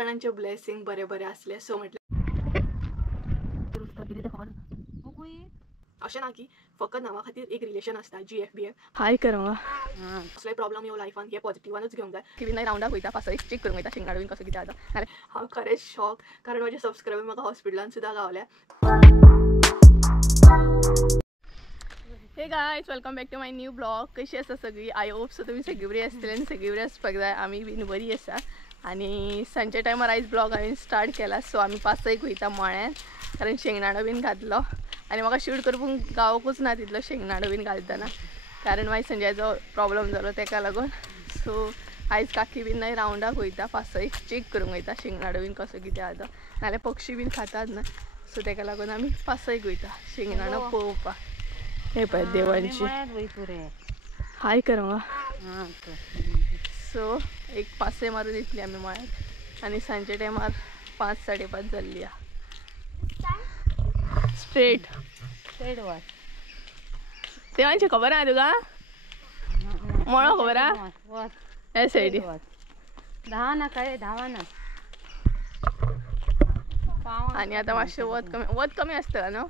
जणांचे ब्लेसिंग बरे बरे असले सो म्हटलं अशें ना की फक्त नावा खातीर एक रिलेशन असता GFBF हाय करूंगा असले प्रॉब्लम येऊ लायफान हे पॉझिटिव्हानूच घेवंक जाय की नाही रावंडाक वयता पास एक चेक करूंक वयता शिंगाडो बीन कसो कितें आसा नाल्यार हांव खरेंच शॉक कारण माझे सबस्क्रायबर म्हाका हॉस्पिटलान सुद्दां गावल्या. हे guys welcome back to my new blog. कशी आसा सगळी? आय होप सो तुम्ही सगळी बरी आसतली आनी सगळी बरी आसपाक जाय. आमी बीन बरी आसा आनी सांजच्या टायमार आयज ब्लॉग हांवें स्टार्ट केला. सो आमी 5:00 वयता मळ्यान कारण शेंगदाणो बीन घातलो आनी म्हाका शूट करपूंक गावकूच ना तितलो शेंगदाणो बीन घालतना कारण मागीर संजयाचो प्रॉब्लम जालो तेका लागून. सो आयज काकी बीन नाही रावंडाक वयता 5:00 चेक करूंक वयता शेंगदाणो बीन कसो कितें आसा नाल्यार पक्षी बीन खातात ना. सो तेका लागून आमी 5:00 वयता शेंगदाणो पळोवपाक. हे पळय देवांची हाय करूंगा. सो एक 5:00 मारून येतली आमी मळ्यात आनी सांजच्या टायमार 5:00-5:30 जाल्ली आहा. स्ट्रेट वाट देवांची खबर आहा तुका? मळो खबर आहा? हे सायडी धावाना आनी आतां मातशें वत कमी आसतला न्हू.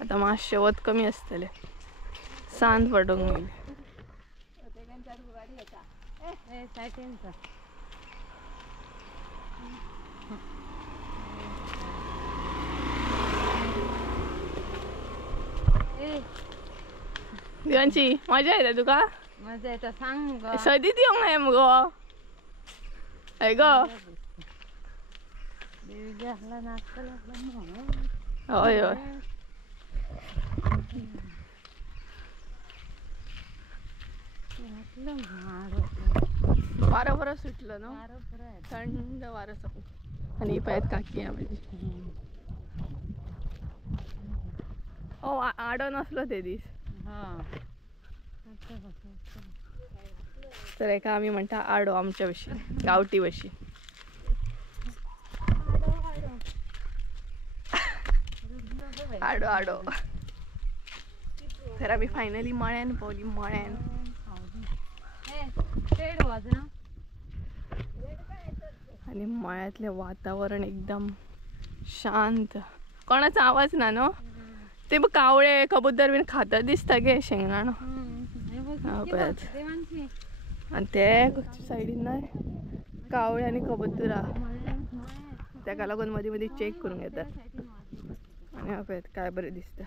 आता मातशें वत कमी आसतलें सांत पडूंक गेली. देवांची मजा येता तुका? मजा येता सांग सदी दिवंक नाय मुगो हय गो. हय हय वारो बरो सुटलो न्हू. थंड वारो सकून आनी पळयत काकी आहा म्हजी. हो आडो नसलो ते दीस तर एका आमी म्हणटा आडो आमच्या भशेन गांवठी भशेन. आडो तर आमी फायनली मळ्यान पावली. मळ्यान आणि मळ्यातले वातावरण एकदम शांत. कोणाचा आवाज ना न्हू. ते बघ कावळे कबूतर बीन खाता दिसता गे शेंगदाणो. आणि ते सायडीन ना कावळे आनी कबूतर तेका लागून मदीं मदीं चेक करूंक येतात. आनी हांव पळयत काय बरें दिसता.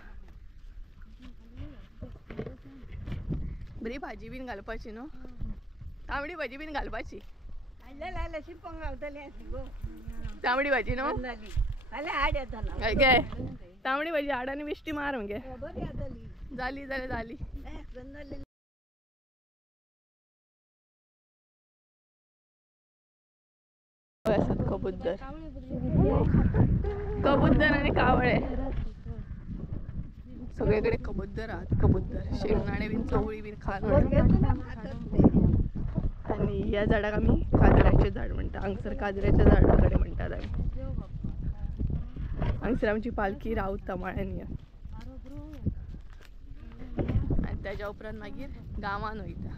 बरी भाजी बीन घालपाची न्हू. तांबडी भाजी बीन घालपाची. तांबडी भाजी न्हू काय तांबडी भाजी हाड आनी बिश्टी मार मगे जाली जाल्यार जाली. कबूतर आणि कावळे सगळीकडे कबूतर आहात. कबूतर शेंगदाणे बीन चवळी बीन खात. आणि ह्या झाडाक आमी काजऱ्याचे झाड म्हणटा. हांगसर काजऱ्याच्या झाडाकडे म्हणटात आमी. हांगसर आमची पालखी रावता मळ्यान आनी तेज्या उपरांत मागीर गांवान वयता.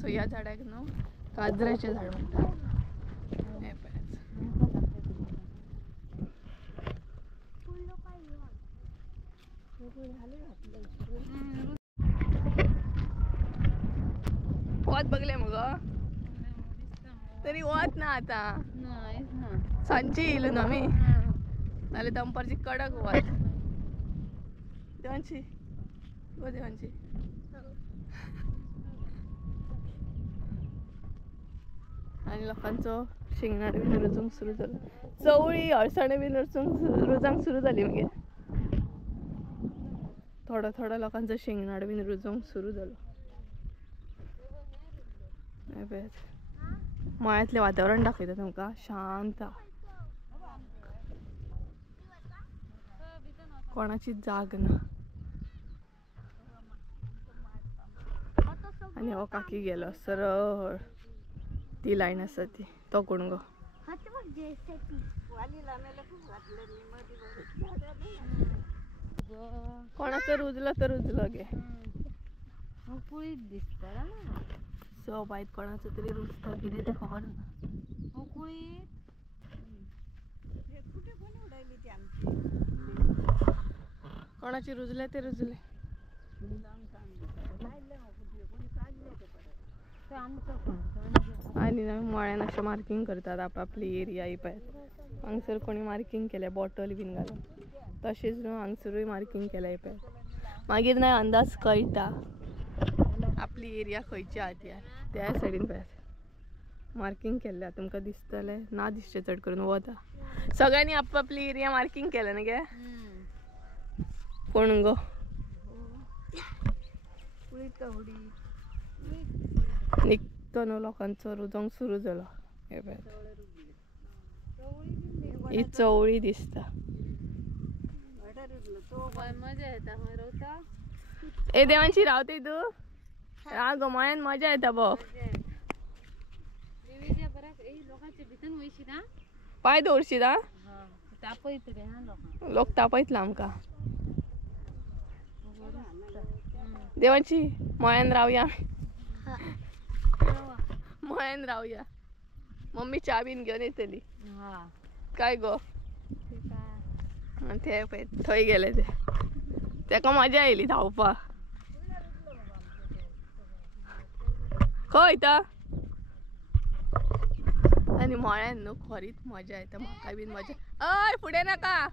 सो ह्या झाडाक न्हू काजऱ्याचे झाड म्हणटा. हे पळयात वत बघले मगो तरी वत ना आता सांजची येयलो न्हू आमी नाल्यार दनपारची कडक वत. देवांची गो देवांची आनी लोकांचो शेंगदाणे बीन रुजूंक सुरू जालो. चवळी अळसाणे बीन रुजांक सुरू जाली मगे. थोडो लोकांचो शेंगदाणो बीन रुजूंक सुरू जालो. मळ्यातलें वातावरण दाखयता तुमकां शांत. कोणाची जाग ना. आनी हो काकी गेलो सरळ ती लायन आसा ती तो कोण गो. कोणाचो रुजलो तर रुजलो गे. सो बायत कोणाचं तरी रुजता कितें तें खबर ना. कोणाचे रुजले ते रुजले. आणि ना मळ्यान अशें मार्किंग करतात आपापली एरिया येपळ्यात. हांगसर कोणी मार्किंग केल्या बॉटल बीन घालून. तशेंच न्हू हांगसरूय मार्किंग केल्या येपळ्यात. मागीर ना अंदाज कळटा आपली एरिया खंयची आहा ती. त्या सायडीन पळयात मार्किंग केल्ल्या तुमकां दिसतलें ना दिसचें चड करून वता. सगळ्यांनी आपापली एरिया मार्किंग केल्या न्ही गे. कोण गो निघतो न्हू लोकांचो रुजोंक सुरू जालो. हे पळयात ही चवळी दिसता. मजा येता ए देवांशी रावते तू राव गो मळ्यान मजा येता बघ. लोकांचे भितन वयशी ना पाय दवरशी ना तापयतले लोक तापयतला आमकां. देवांची मळ्यान रावया मळ्यान रावया. मम्मी च्या बीन घेवन येतली काय गो. ते पळय थंय गेले ते तेका मजा येयली धांवपाक. खंय तर आनी मळ्यान न्हू खरीच मजा येता. म्हाका बीन मजा. अय फुडें नाका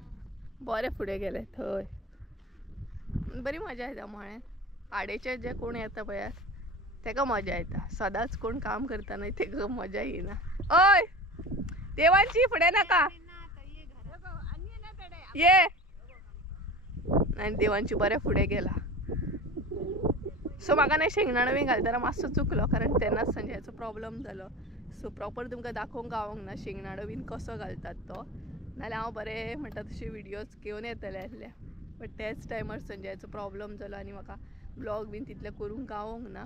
बरें फुडें गेले थंय बरी मजा येता मळ्यान. आडेचे जे कोण येता पळयात तेका मजा येता. सदांच कोण काम करता न्हय तेका मजा येना. अय देवांची फुडें नाका ये. आनी देवांची बरें फुडें गेला. सो म्हाका न्हय शेंगदाणो बी घालतना मातसो चुकलो कारण तेन्नाच संजयाचो प्रॉब्लम जालो. सो प्रॉपर तुमकां दाखोवंक गावोंक ना शेंगदाणो बीन कसो घालतात तो. नाल्यार हांव बरें म्हणटा तशे विडियोज घेवन येतले आसले बट त्याच टायमार संजयाचो प्रॉब्लम जालो आनी म्हाका ब्लॉग बीन तितले करूंक गावोंक ना.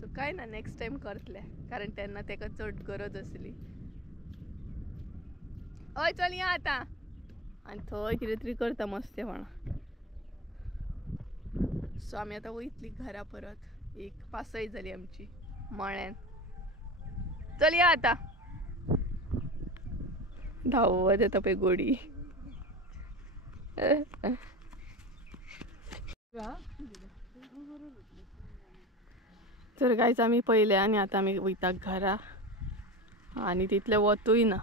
सो कांय ना नेक्स्ट टायम करतले कारण तेन्ना तेका चड गरज आसली. हय चल या आतां आनी थंय कितें तरी करता मस्तेपणां. सो आमी आतां वयतली घरा परत. एक 5-6 जाली आमची मळ्यान. चल या आतां धांवत येता पळय गोडी. तर गायज आमी पयले आनी आतां आमी वयता घरा आनी तितले वतूय ना.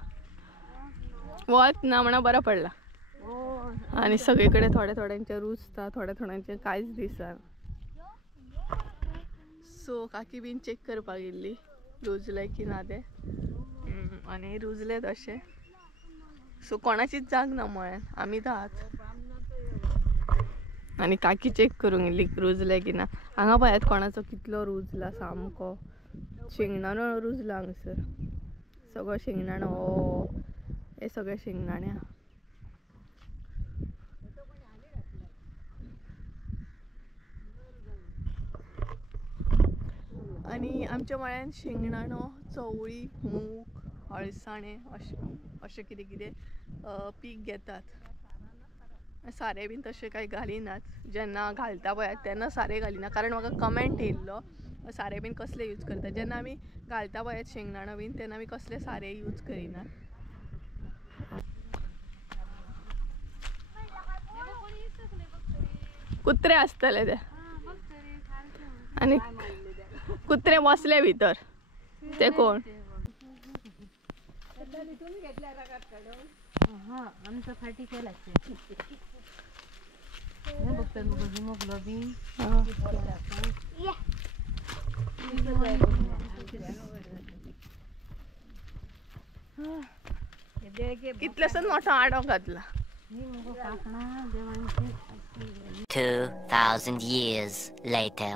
वत ना म्हणा बरा पडला. आनी सगळे कडेन थोड्या थोड्यांचे रुजता थोड्या थोड्यांचे कांयच दिसना. सो काकी बीन चेक करपाक गेल्ली रुजले की ना ते आनी रुजले तशें. सो कोणाचीच जाग ना मळ्यान आमीच आहात आनी काकी चेक करूंक गेल्ली रुजले की ना. हांगा पळयात कोणाचो कितलो रुजला सामको. शेंगदाणो रुजला हांगसर सगळो शेंगदाणो. हे सगळे शेंगदाणे आहा. आनी आमच्या मळ्यान शेंगदाणो चवळी मूग अळसाणे अशें कितें कितें पीक घेतात. सारें बीन तशें कांय घालिनात. जेन्ना घालता पळयात तेन्ना सारें घालिना कारण म्हाका कमेंट येयल्लो सारें बीन कसले यूज करता. जेन्ना आमी घालता पळयात शेंगदाणो बीन तेन्ना आमी कसले सारें यूज करिनात. कुत्रे आसतले ते आनी कुत्रे बसले भितर ते कोण. आमचा फाटी केला हिमोग्लोबिन कितलोसो मोठो आडो घातला. 2000 years later.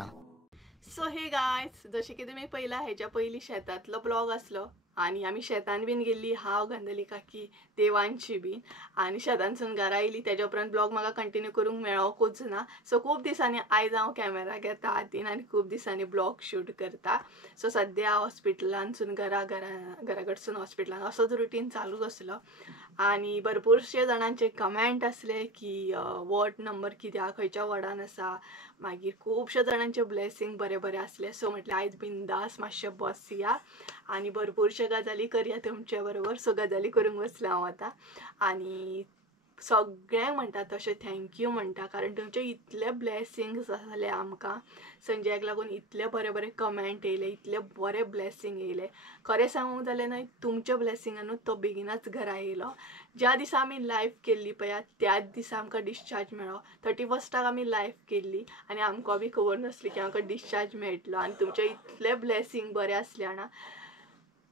सो हे गायज जशें की तुमी पयला हेच्या पयलीं शेतांतलो ब्लॉग आसलो आनी आमी शेतान बीन गेल्ली हांव गंधली काकी देवांशी बीन आनी शेतानसून घरा येयली. तेज्या उपरांत ब्लॉग म्हाका कंटिन्यू करूंक मेळोकूच ना. सो खूब दिसांनी आयज हांव कॅमेरा घेता हातीन आनी खूब दिसांनी ब्लॉग शूट करता. सो सद्या हॉस्पिटलानसून घरा कडसून हॉस्पिटलान असोच रुटीन चालूच आसलो आणि भरपूरशे जाणांचे कमेंट असले की वॉर्ड नंबर कित्याक खंयच्या वॉर्डान आसा, मागीर खुबशे जाणांचे ब्लेसिंग बरे बरे असले. सो म्हटलें आयज बिंदास मातशें बसया आनी भरपूरशे गजाली करया तुमचे बरोबर. सो गजाली करूंक बसलें हांव आतां आनी सगळ्यांक म्हणटा तशें थँक्यू म्हणटा, कारण तुमचे इतले ब्लेसिंग्स जाले आमकां. संजयाक लागून इतले बरे बरे कमेंट येयले, इतले बरे ब्लेसिंग येयले. खरें सांगूंक जाल्यार न्हय, तुमच्या ब्लेसिंगानूच तो बेगीनच घरा येयलो. ज्या दिसा आमी लायव्ह केल्ली पळय त्याच दिसा आमकां डिस्चार्ज मेळ्ळो. 31st आमी लायव्ह केल्ली आनी आमकां बी खबर नासली की आमकां डिस्चार्ज मेळटलो. आनी तुमचे इतले ब्लेसिंग बरे असले जाणा,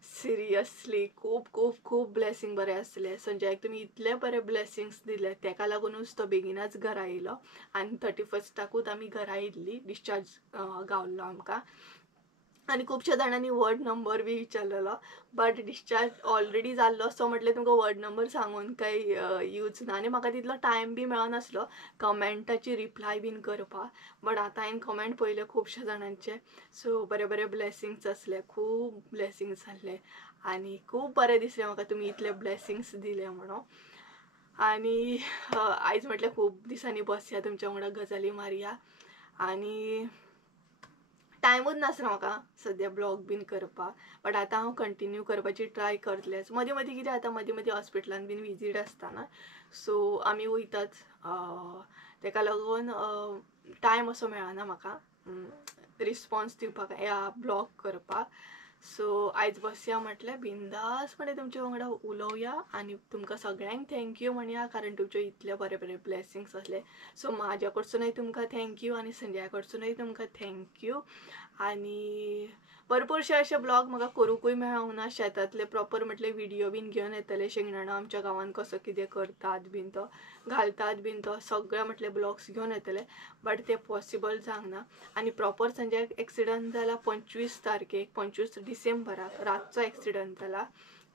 सिरियसली खूब खूब खूब ब्लेसिंग बरे असले. संजयाक तुमी इतले बरे ब्लेसिंग्स दिले, ताका लागूनच तो बेगीनच घरा येयलो आनी 31स्टाकूच आमी घरा येयल्ली. डिस्चार्ज गावल्लो आमकां. आनी खुबशे जाणांनी वर्ड नंबर बी विचारलेलो, बट डिस्चार्ज ऑलरेडी जाल्लो. सो म्हटलें तुमकां वर्ड नंबर सांगून काही यूज ना आनी म्हाका तितलो टायम बी मेळनासलो कमेंटाची रिप्लाय बीन करपाक. बट आतां हांवें कमेंट पळयले खुबशे जाणांचे. सो बरे बरे ब्लेसिंग्स असले, खूब ब्लेसिंग्स जाल्ले आनी खूब बरें दिसलें म्हाका तुमी इतले ब्लेसिंग्स दिले म्हणून. आनी आयज म्हटलें खूब दिसांनी बसया तुमच्या वांगडा गजाली मारया आनी टायमूच नासलो म्हाका सद्या ब्लॉग बीन करपाक. बट आतां हांव कंटिन्यू करपाची ट्राय करतलेंच. मदीं मदीं कितें जाता, मदीं मदीं हॉस्पिटलान बीन विजीट आसता ना, सो आमी वयताच. ताका लागून टायम असो मेळना म्हाका रिस्पॉन्स दिवपाक ह्या ब्लॉग करपाक. सो आयज बसया म्हटलें बिंदासपणे तुमच्या वांगडा उलोवया आनी तुमकां सगळ्यांक थँक्यू म्हणया, कारण तुमचे इतले बरे बरे ब्लेसिंग्स असले. सो म्हाज्या कडसूनय तुमकां थँक्यू आनी संजया कडसूनय तुमकां थँक्यू. आनी भरपूरशे अशे ब्लॉग म्हाका करूंकूय मेळोंक ना. शेतांतले प्रॉपर म्हटले व्हिडिओ बीन घेवन येतले, शेंगदाणा आमच्या गांवांत कसो कितें करतात बीन तो घालतात बीन तो सगळे म्हटले ब्लॉग्स घेवन येतले. बट ते पॉसिबल जावंक ना. आनी प्रॉपर संजयाक एक्सिडंट जाला 25 तारखेक, 25 डिसेंबराक रातचो एक्सिडंट जाला.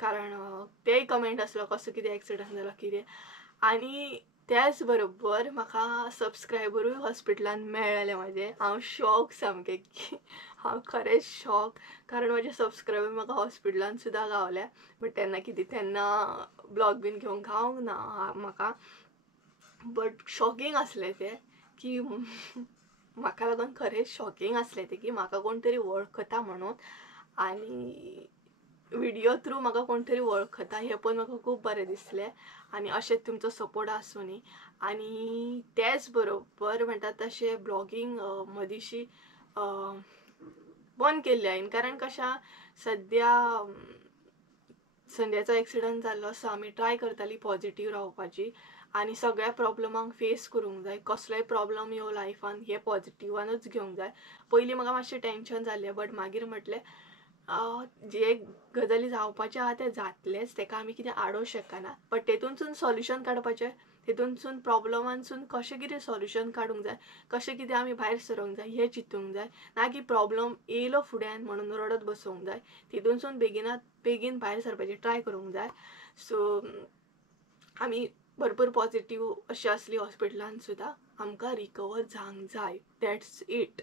कारण तेय कमेंट आसलो कसो कितें एक्सिडंट जाला कितें. आनी त्याच बरोबर म्हाका सबस्क्रायबरूय हॉस्पिटलान मेळ्ळेले म्हाजे. हांव शॉक सामकें की हांव खरें शॉक, कारण म्हाजे सबस्क्रायबर म्हाका हॉस्पिटलान सुद्दां गावल्या. बट तेन्ना कितें, तेन्ना ब्लॉग बीन घेवंक गावंक ना म्हाका. बट शॉकींग असलें तें की म्हाका लागून खरें शॉकींग असलें तें की म्हाका कोण तरी वळखता म्हणून आनी व्हिडिओ थ्रू म्हाका कोण तरी वळखता हें पळोवन म्हाका खूब बरें दिसलें. आनी अशेंच तुमचो सपोर्ट आसूं न्ही. आनी तेच बरोबर म्हणटा तशें ब्लॉगींग मदींशी बंद केल्लें हांवें, कारण कशा सद्या संध्याचो एक्सिडंट जाल्लो. सो आमी ट्राय करतालीं पॉझिटीव रावपाची आनी सगळ्या प्रॉब्लमांक फेस करूंक जाय. कसलोय प्रॉब्लम येवं लायफान हे पॉझिटिवानूच घेवंक जाय. पयलीं म्हाका मातशें टेंशन जाल्लें, बट मागीर म्हटलें जे गजाली जावपाचे आहा ते जातलेच, ताका आमी कितें आडोवंक शकना. बट तेतूनसून सॉल्युशन काडपाचें, तेतूनसून प्रॉब्लमांसून कशें कितें सॉल्युशन काडूंक जाय, कशें कितें आमी भायर सरूंक जाय हें चिंतूंक जाय. ना की प्रॉब्लम येयलो फुड्यान म्हणून रडत बसूंक जाय. तितूनसून बेगिनात बेगीन भायर सरपाची ट्राय करूंक जाय. सो आमी भरपूर पॉझिटीव अशी आसली हॉस्पिटलान सुद्दां. आमकां रिकवर जावंक जाय, दॅट्स इट.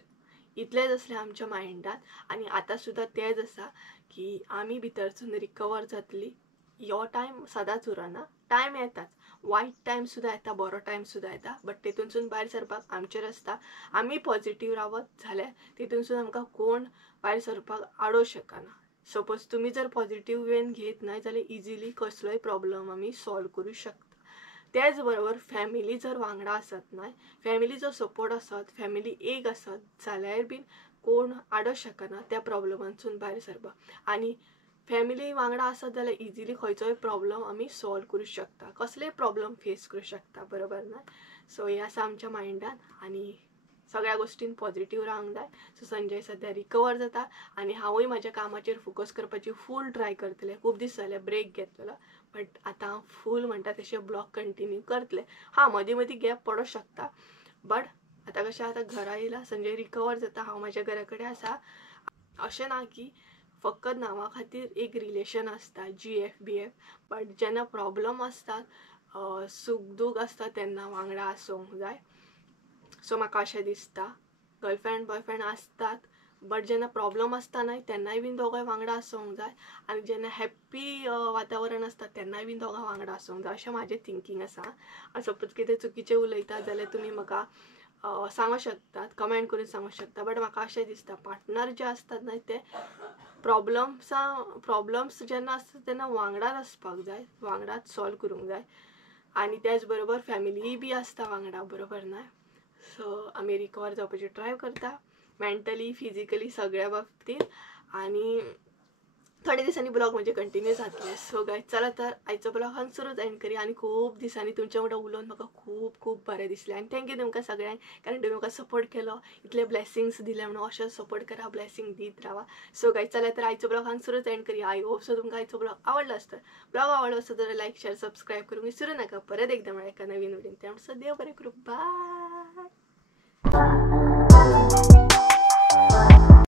इतलेंच असलें आमच्या मायंडान. आनी आतां सुद्दां तेंच आसा की आमी भितरसून रिकवर जातली. हो टायम सदांच उरना, टायम येताच, वायट टायम सुद्दां येता, बरो टायम सुद्दां येता. बट तेतूनसून भायर सरपाक आमचेर आसता. आमी पॉझिटीव रावत जाल्यार तेतूनसून आमकां कोण भायर सरपाक आडोवंक शकना. सपोज तुमी जर पॉझिटीव वेन घेत न्हय जाल्यार इजिली कसलोय प्रॉब्लम आमी सॉल्व करूं शकता. त्याच बरोबर फॅमिली जर वांगडा आसत न्हय, फॅमिलीचो सपोर्ट आसत, फॅमिली एक आसत जाल्यार बीन कोण आडोवंक शकना त्या प्रॉब्लमांसून भायर सरपाक. आनी फॅमिली वांगडा आसत जाल्यार इजिली खंयचोय प्रॉब्लम आमी सॉल्व करूं शकता, कसलेय प्रॉब्लम फेस करूं शकता, बरोबर ना. सो हें आसा आमच्या मायंडान आनी सगळ्या गोष्टीन पॉझिटीव रावंक जाय. सो संजय सद्या रिकवर जाता आनी हांवूय म्हाज्या कामाचेर फोकस करपाची फूल ट्राय करतलें. खूब दीस जाले ब्रेक घेतलेलो, बट आतां हांव फूल म्हणटा तशें ब्लॉग कंटिन्यू करतलें. मदीं मदीं गॅप पडोंक शकता, बट आतां कशें आतां घरा येयला, संजय रिकवर जाता, हांव म्हाज्या घरा कडेन आसा. अशें ना की फकत नांवा खातीर एक रिलेशन आसता GF, बट जेन्ना प्रॉब्लम आसतात, सूख दूख आसता तेन्ना वांगडा आसूंक जाय. सो म्हाका अशें दिसता. गर्लफ्रेंड बॉयफ्रेंड आसतात, बट जेन्ना प्रॉब्लम आसता न्हय तेन्नाय बीन दोगांय वांगडा आसूंक जाय आनी जेन्ना हॅप्पी वातावरण आसता तेन्नाय बीन दोगां वांगडा आसूंक जाय अशें म्हाजें थिंकींग आसा. आनी सपोज कितें चुकीचें उलयता जाल्यार तुमी म्हाका सांगूंक शकतात, कमेंट करून सांगूंक शकता. बट म्हाका अशें दिसता पार्टनर जे आसतात न्हय ते प्रॉब्लम्स जेन्ना आसता तेन्ना वांगडाच आसपाक जाय, वांगडाच सॉल्व करूंक जाय. आनी त्याच बरोबर फॅमिलीय बी आसता वांगडा, बरोबर न्हय. सो आमी रिकवर जावपाची ट्राय करता मेंटली, फिजिकली सगळ्या बाबतींत. आनी थोड्या दिसांनी ब्लॉग म्हणजे कंटिन्यू जातले. सो गायज चला तर आयचो ब्लॉग हांगसरूच एंड करी. आनी खूब दिसांनी तुमच्या वांगडा उलोवन म्हाका खूब खूब बरें दिसलें आनी थँक्यू तुमकां सगळ्यांक, कारण तुमी म्हाका सपोर्ट केलो, इतले ब्लेसिंग्स दिले म्हणून. अशें सपोर्ट करा, ब्लेसिंग दीत रावा. सो गायज चला तर आयचो ब्लॉग हांगसरूच एंड करी. आय होप सो तुमकां आयचो ब्लॉग आवडलो आसता. ब्लॉग आवडलो आसता तर लायक, शेअर, सबस्क्राईब करूंक विसरू नका. परत एकदा मेळ्या एका नवीन व्हिडिओन. त्यामुळे देव बरें करूं. बाय.